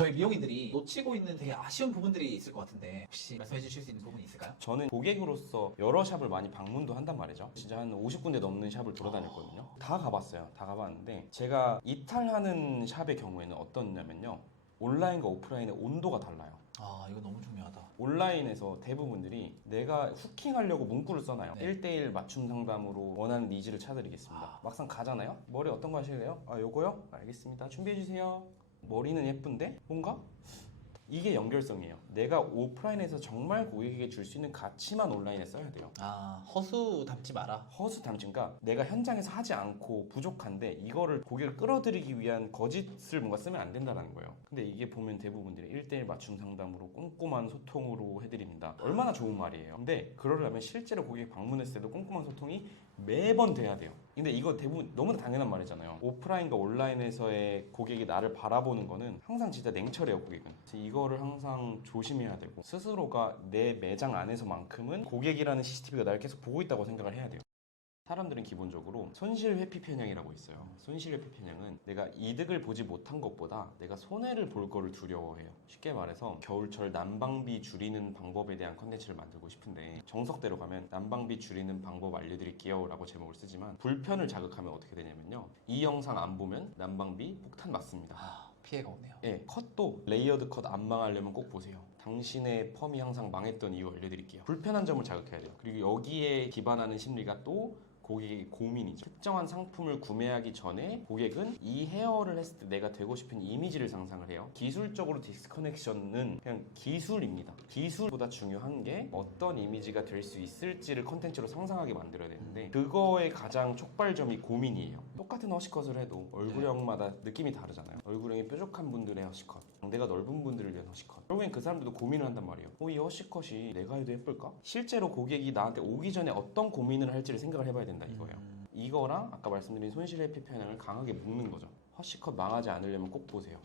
저희 미용인들이 놓치고 있는 되게 아쉬운 부분들이 있을 것 같은데 혹시 말씀해 주실 수 있는 부분이 있을까요? 저는 고객으로서 여러 샵을 많이 방문도 한단 말이죠. 진짜 한 50군데 넘는 샵을 돌아다녔거든요. 다 가봤어요. 다 가봤는데 제가 이탈하는 샵의 경우에는 어떻냐면요, 온라인과 오프라인의 온도가 달라요. 아, 이거 너무 중요하다. 온라인에서 대부분들이 내가 후킹하려고 문구를 써놔요. 네. 1대1 맞춤 상담으로 원하는 니즈를 찾아드리겠습니다. 막상 가잖아요. 머리 어떤 거 하실래요? 아, 요거요? 알겠습니다. 준비해주세요. 머리는 예쁜데 뭔가? 이게 연결성이에요. 내가 오프라인에서 정말 고객에게 줄 수 있는 가치만 온라인에 써야 돼요. 아, 허수 담지 마라. 허수 담치니까 내가 현장에서 하지 않고 부족한데 이거를 고객을 끌어들이기 위한 거짓을 뭔가 쓰면 안 된다는 거예요. 근데 이게 보면 대부분들이 1대1 맞춤 상담으로 꼼꼼한 소통으로 해드립니다. 얼마나 좋은 말이에요. 근데 그러려면 실제로 고객 방문했을 때도 꼼꼼한 소통이 매번 돼야 돼요. 근데 이거 대부분 너무나 당연한 말이잖아요. 오프라인과 온라인에서의 고객이 나를 바라보는 거는 항상 진짜 냉철해요, 고객은. 이거를 항상 조심해야 되고, 스스로가 내 매장 안에서만큼은 고객이라는 CCTV가 나를 계속 보고 있다고 생각을 해야 돼요. 사람들은 기본적으로 손실회피 편향이라고 있어요. 손실회피 편향은 내가 이득을 보지 못한 것보다 내가 손해를 볼 거를 두려워해요. 쉽게 말해서 겨울철 난방비 줄이는 방법에 대한 컨텐츠를 만들고 싶은데 정석대로 가면 난방비 줄이는 방법 알려드릴게요 라고 제목을 쓰지만 불편을 자극하면 어떻게 되냐면요, 이 영상 안 보면 난방비 폭탄 맞습니다. 아, 피해가 오네요. 예, 컷도 레이어드 컷 안 망하려면 꼭 보세요. 당신의 펌이 항상 망했던 이유 알려드릴게요. 불편한 점을 자극해야 돼요. 그리고 여기에 기반하는 심리가 또 고객의 고민이죠. 특정한 상품을 구매하기 전에 고객은 이 헤어를 했을 때 내가 되고 싶은 이미지를 상상을 해요. 기술적으로 디스커넥션은 그냥 기술입니다. 기술보다 중요한 게 어떤 이미지가 될 수 있을지를 컨텐츠로 상상하게 만들어야 되는데 그거의 가장 촉발점이 고민이에요. 똑같은 허시컷을 해도 얼굴형마다 느낌이 다르잖아요. 얼굴형이 뾰족한 분들의 허시컷, 광대가 넓은 분들을 위한 허시컷. 결국엔 그 사람들도 고민을 한단 말이에요. 이 허시컷이 내가 해도 예쁠까? 실제로 고객이 나한테 오기 전에 어떤 고민을 할지를 생각을 해봐야 된다 이거예요. 이거랑 아까 말씀드린 손실회피 편향을 강하게 묶는 거죠. 허시컷 망하지 않으려면 꼭 보세요.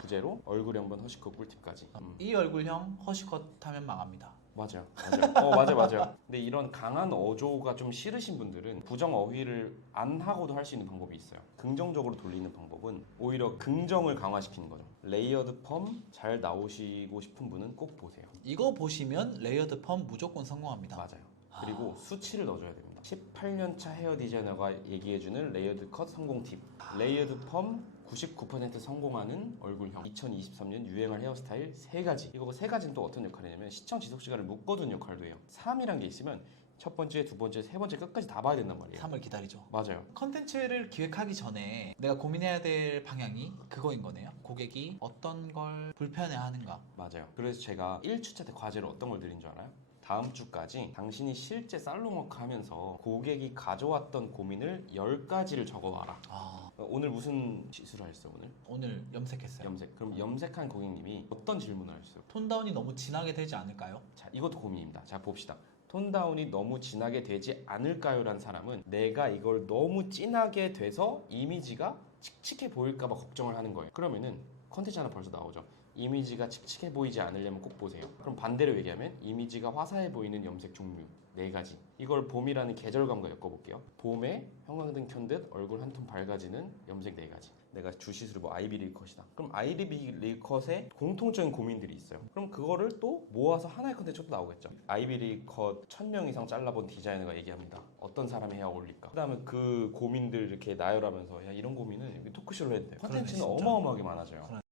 부제로 얼굴형번 허시컷 꿀팁까지. 이 얼굴형 허시컷 하면 망합니다. 맞아요, 맞아요. 맞아요. 근데 이런 강한 어조가 좀 싫으신 분들은 부정 어휘를 안 하고도 할 수 있는 방법이 있어요. 긍정적으로 돌리는 방법은 오히려 긍정을 강화시키는 거죠. 레이어드 펌 잘 나오시고 싶은 분은 꼭 보세요. 이거 보시면 레이어드 펌 무조건 성공합니다. 맞아요. 그리고 수치를 넣어줘야 됩니다. 18년차 헤어 디자이너가 얘기해주는 레이어드 컷 성공 팁. 레이어드 펌 99% 성공하는 얼굴형. 2023년 유행할 헤어스타일 3가지. 이거 3가지는 또 어떤 역할이냐면 시청 지속 시간을 묶어두는 역할도 해요. 3이란 게 있으면 첫 번째, 두 번째, 세 번째 끝까지 다 봐야 된단 말이에요. 3을 기다리죠. 맞아요. 컨텐츠를 기획하기 전에 내가 고민해야 될 방향이 그거인 거네요. 고객이 어떤 걸 불편해하는가. 맞아요. 그래서 제가 1주차 때 과제를 어떤 걸 드린 줄 알아요? 다음 주까지 당신이 실제 살롱워크 하면서 고객이 가져왔던 고민을 10가지를 적어와라. 아, 오늘 무슨 시술을 하셨어요, 오늘? 오늘 염색했어요. 염색. 그럼 염색한 고객님이 어떤 질문을 하셨어요? 톤 다운이 너무 진하게 되지 않을까요? 자, 이것도 고민입니다. 자, 봅시다. 톤 다운이 너무 진하게 되지 않을까요? 란 사람은 내가 이걸 너무 진하게 돼서 이미지가 칙칙해 보일까봐 걱정을 하는 거예요. 그러면은 컨텐츠 하나 벌써 나오죠. 이미지가 칙칙해 보이지 않으려면 꼭 보세요. 그럼 반대로 얘기하면 이미지가 화사해 보이는 염색 종류 4가지. 이걸 봄이라는 계절감과 엮어볼게요. 봄에 형광등 켠 듯 얼굴 한 톤 밝아지는 염색 4가지. 내가 주시술이 뭐 아이비리 컷이다. 그럼 아이비리 컷에 공통적인 고민들이 있어요. 그럼 그거를 또 모아서 하나의 컨텐츠로 나오겠죠. 아이비리 컷 1000명 이상 잘라본 디자이너가 얘기합니다. 어떤 사람의 헤어 어울릴까? 그 다음에 그 고민들 이렇게 나열하면서 야, 이런 고민은 토크쇼로 해도 돼요. 컨텐츠는 진짜. 어마어마하게 많아져요.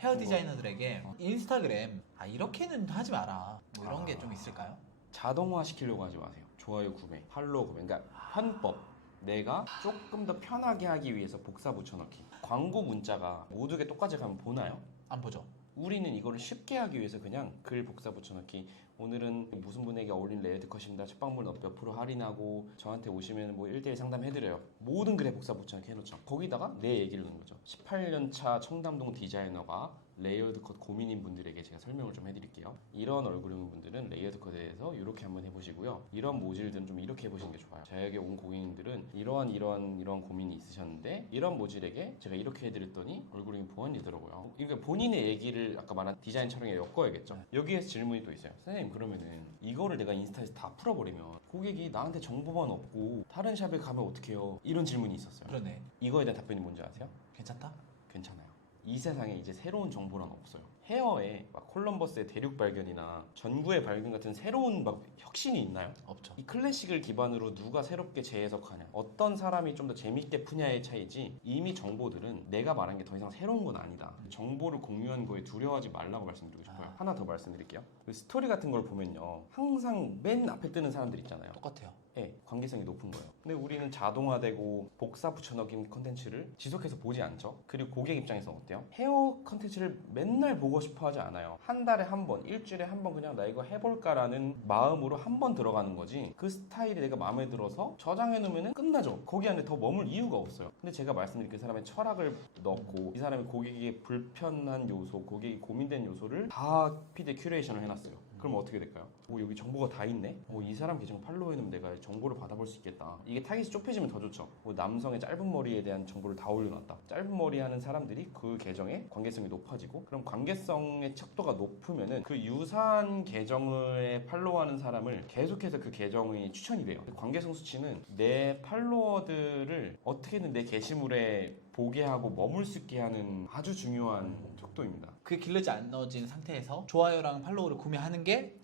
헤어 디자이너들에게 인스타그램 이렇게는 하지 마라 뭐 이런 게 좀 있을까요? 자동화 시키려고 하지 마세요. 좋아요 구매, 팔로우 구매. 그러니까 편법. 내가 조금 더 편하게 하기 위해서 복사 붙여넣기. 광고 문자가 모두게 똑같이 가면 보나요? 안 보죠. 우리는 이거를 쉽게 하기 위해서 그냥 글 복사 붙여넣기. 오늘은 무슨 분에게 어울리는 레이어드 컷입니다. 책방문 몇 프로 할인하고 저한테 오시면 뭐 1대1 상담 해드려요. 모든 글에 복사 붙여넣기 해놓죠. 거기다가 내 얘기를 넣는 거죠. 18년차 청담동 디자이너가 레이어드 컷 고민인 분들에게 제가 설명을 좀 해드릴게요. 이런 얼굴형 분들은 레이어드 컷에 대해서 이렇게 한번 해보시고요. 이런 모질들은 좀 이렇게 해보시는 게 좋아요. 저에게 온 고객님들은 이러한 고민이 있으셨는데 이런 모질에게 제가 이렇게 해드렸더니 얼굴형이 보완이더라고요. 그러니까 본인의 얘기를 아까 말한 디자인 촬영에 엮어야겠죠. 여기에서 질문이 또 있어요. 선생님, 그러면은 이거를 내가 인스타에서 다 풀어버리면 고객이 나한테 정보만 얻고 다른 샵에 가면 어떡해요? 이런 질문이 있었어요. 그러네. 이거에 대한 답변이 뭔지 아세요? 괜찮다? 괜찮아요. 이 세상에 이제 새로운 정보란 없어요. 헤어에 막 콜럼버스의 대륙 발견이나 전구의 발견 같은 새로운 막 혁신이 있나요? 없죠. 이 클래식을 기반으로 누가 새롭게 재해석하냐, 어떤 사람이 좀 더 재밌게 푸냐의 차이지, 이미 정보들은 내가 말한 게 더 이상 새로운 건 아니다. 정보를 공유한 거에 두려워하지 말라고 말씀드리고 싶어요. 하나 더 말씀드릴게요. 그 스토리 같은 걸 보면요, 항상 맨 앞에 뜨는 사람들 있잖아요. 똑같아요. 네, 관계성이 높은 거예요. 근데 우리는 자동화되고 복사 붙여넣긴 컨텐츠를 지속해서 보지 않죠. 그리고 고객 입장에서 어때요? 헤어 컨텐츠를 맨날 보고 싶어 하지 않아요. 한 달에 한 번, 일주일에 한 번 그냥 나 이거 해볼까라는 마음으로 한 번 들어가는 거지, 그 스타일이 내가 마음에 들어서 저장해 놓으면 끝나죠. 거기 안에 더 머물 이유가 없어요. 근데 제가 말씀드린 그 사람의 철학을 넣고 이 사람이 고객에게 불편한 요소, 고객이 고민된 요소를 다 피드에 큐레이션을 해놨어요. 그럼 어떻게 될까요? 오, 여기 정보가 다 있네? 오, 이 사람 계정 팔로우해놓으면 내가 정보를 받아볼 수 있겠다. 이게 타깃이 좁혀지면 더 좋죠. 남성의 짧은 머리에 대한 정보를 다 올려놨다. 짧은 머리 하는 사람들이 그 계정에 관계성이 높아지고, 그럼 관계성의 척도가 높으면은 그 유사한 계정을 팔로우하는 사람을 계속해서 그 계정이 추천이 돼요. 관계성 수치는 내 팔로워들을 어떻게든 내 게시물에 보게 하고 머물 수 있게 하는 아주 중요한 척도입니다. 그게 길러지 않아진 상태에서 좋아요랑 팔로우를 구매하는 게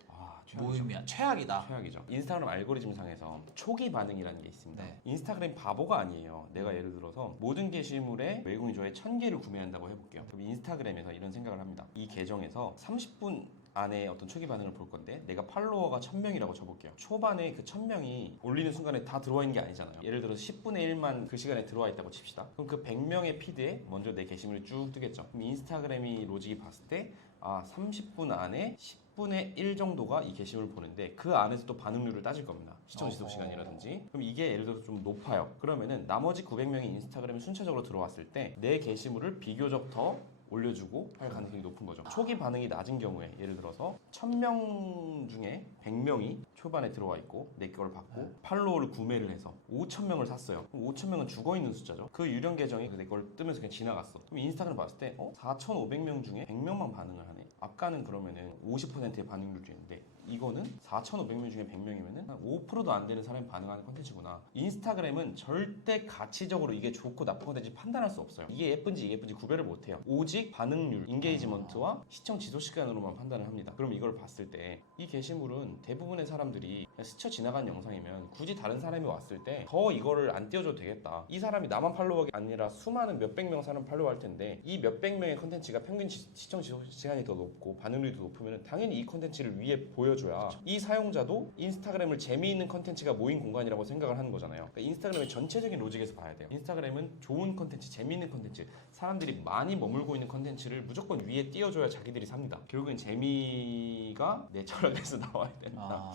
무의미한 최악이다. 최악이죠. 인스타그램 알고리즘 상에서 초기 반응이라는 게 있습니다. 네. 인스타그램 바보가 아니에요. 내가 예를 들어서 모든 게시물에 외국인 좋아요 1000개를 구매한다고 해볼게요. 그럼 인스타그램에서 이런 생각을 합니다. 이 계정에서 30분 안에 어떤 초기 반응을 볼 건데, 내가 팔로워가 1000명이라고 쳐볼게요. 초반에 그 1000명이 올리는 순간에 다 들어와 있는 게 아니잖아요. 예를 들어서 10분의 1만 그 시간에 들어와 있다고 칩시다. 그럼 그 100명의 피드에 먼저 내 게시물이 쭉 뜨겠죠. 그럼 인스타그램이 로직이 봤을 때 30분 안에 10분의 1 정도가 이 게시물을 보는데, 그 안에서 또 반응률을 따질 겁니다. 시청 지속 시간이라든지. 그럼 이게 예를 들어서 좀 높아요. 그러면은 나머지 900명이 인스타그램에 순차적으로 들어왔을 때 내 게시물을 비교적 더 올려주고 할 가능성이 높은 거죠. 초기 반응이 낮은 경우에 예를 들어서 1000명 중에 100명이 초반에 들어와 있고 내 걸 받고 팔로우를 구매를 해서 5000명을 샀어요. 그럼 5000명은 죽어있는 숫자죠. 그 유령 계정이 내 걸 뜨면서 그냥 지나갔어. 그럼 인스타그램 봤을 때 4500명 중에 100명만 반응을 하네. 아까는 그러면은 50%의 반응률이었는데 이거는 4,500명 중에 100명이면은 5%도 안 되는 사람이 반응하는 콘텐츠구나. 인스타그램은 절대 가치적으로 이게 좋고 나쁜 콘텐츠 판단할 수 없어요. 이게 예쁜지 이게 예쁜지 구별을 못 해요. 오직 반응률, 인게이지먼트와 시청 지속 시간으로만 판단을 합니다. 그럼 이걸 봤을 때 이 게시물은 대부분의 사람들이 그냥 스쳐 지나간 영상이면 굳이 다른 사람이 왔을 때 더 이거를 안 띄워줘도 되겠다. 이 사람이 나만 팔로우하기 아니라 수많은 몇백 명 사람 팔로우할 텐데 이 몇백 명의 콘텐츠가 평균 시청 지속 시간이 더 높고 반응률이 더 높으면 당연히 이 콘텐츠를 위에 보여줘야 이 사용자도 인스타그램을 재미있는 콘텐츠가 모인 공간이라고 생각을 하는 거잖아요. 그러니까 인스타그램의 전체적인 로직에서 봐야 돼요. 인스타그램은 좋은 콘텐츠, 재미있는 콘텐츠, 사람들이 많이 머물고 있는 콘텐츠를 무조건 위에 띄워줘야 자기들이 삽니다. 결국엔 재미가 내 철학에서 나와야 된다.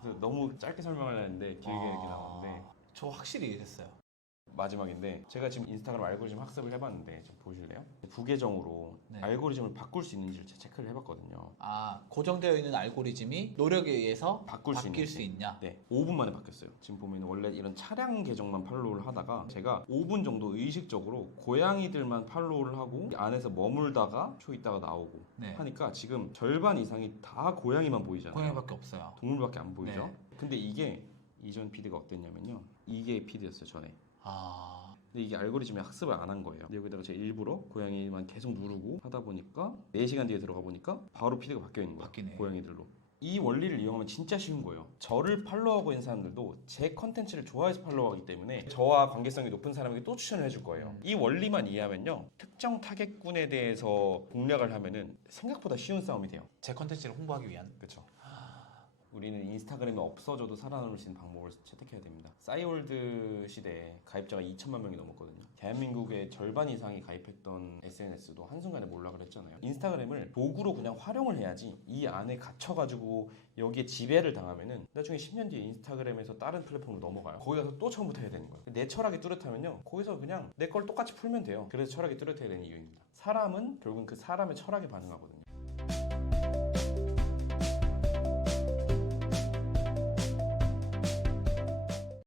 그래서 너무 짧게 설명을 했는데 길게 이렇게 나왔는데 저 확실히 이해했어요. 마지막인데, 제가 지금 인스타그램 알고리즘 학습을 해봤는데 좀 보실래요? 부계정으로 네. 알고리즘을 바꿀 수 있는지를 체크를 해봤거든요. 고정되어 있는 알고리즘이 노력에 의해서 바뀔 수 있냐? 네, 5분 만에 바뀌었어요. 지금 보면 원래 이런 차량 계정만 팔로우를 하다가 제가 5분 정도 의식적으로 고양이들만 팔로우를 하고 안에서 머물다가 초 있다가 나오고 네. 하니까 지금 절반 이상이 다 고양이만 보이잖아요. 고양이밖에 없어요. 동물밖에 안 보이죠? 네. 근데 이게 이전 피드가 어땠냐면요, 이게 피드였어요 전에. 근데 이게 알고리즘이 학습을 안 한 거예요. 근데 여기다가 제가 일부러 고양이만 계속 누르고 하다 보니까 4시간 뒤에 들어가 보니까 바로 피드가 바뀌어 있는 거예요. 바뀌네. 고양이들로. 이 원리를 이용하면 진짜 쉬운 거예요. 저를 팔로우하고 있는 사람들도 제 컨텐츠를 좋아해서 팔로우하기 때문에 저와 관계성이 높은 사람에게 또 추천을 해줄 거예요. 이 원리만 이해하면요, 특정 타겟군에 대해서 공략을 하면은 생각보다 쉬운 싸움이 돼요. 제 컨텐츠를 홍보하기 위한. 그렇죠. 우리는 인스타그램이 없어져도 살아남을 수 있는 방법을 채택해야 됩니다. 싸이월드 시대에 가입자가 2천만 명이 넘었거든요. 대한민국의 절반 이상이 가입했던 SNS도 한순간에 몰락을 했잖아요. 인스타그램을 도구로 그냥 활용을 해야지, 이 안에 갇혀가지고 여기에 지배를 당하면은 나중에 10년 뒤에 인스타그램에서 다른 플랫폼으로 넘어가요. 거기 가서 또 처음부터 해야 되는 거예요. 내 철학이 뚜렷하면요, 거기서 그냥 내 걸 똑같이 풀면 돼요. 그래서 철학이 뚜렷해야 되는 이유입니다. 사람은 결국은 그 사람의 철학에 반응하거든요.